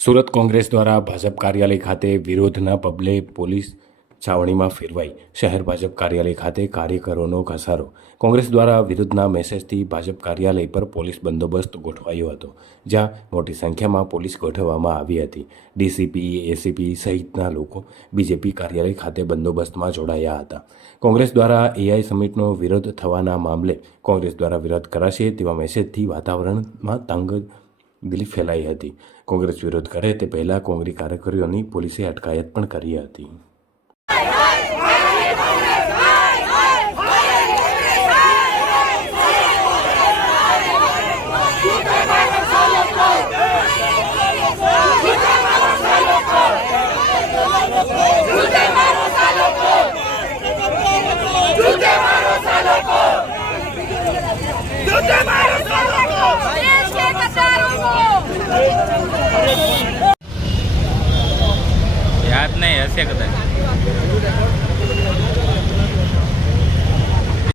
સુરત કોંગ્રેસ દ્વારા ભાજપ કાર્યાલય ખાતે વિરોધના પગલે પોલીસ છાવણીમાં ફેરવાઈ શહેર ભાજપ કાર્યાલય ખાતે કાર્યકરોનો ઘસારો। કોંગ્રેસ દ્વારા વિરોધના મેસેજથી ભાજપ કાર્યાલય પર પોલીસ બંદોબસ્ત ગોઠવાયો હતો, જ્યાં મોટી સંખ્યામાં પોલીસ ગોઠવવામાં આવી હતી। ડીસીપી, એસીપી સહિતના લોકો બીજેપી કાર્યાલય ખાતે બંદોબસ્તમાં જોડાયા હતા। કોંગ્રેસ દ્વારા એઆઈ સમિટનો વિરોધ થવાના મામલે કોંગ્રેસ દ્વારા વિરોધ કરાશે તેવા મેસેજથી વાતાવરણમાં તંગદિલી ફેલાઈ હતી। કોંગ્રેસ વિરોધ કરે તે પહેલા કોંગ્રેસ કાર્યકરોની પોલીસે અટકાયત પણ કરી હતી। याद नहीं ऐसे कदा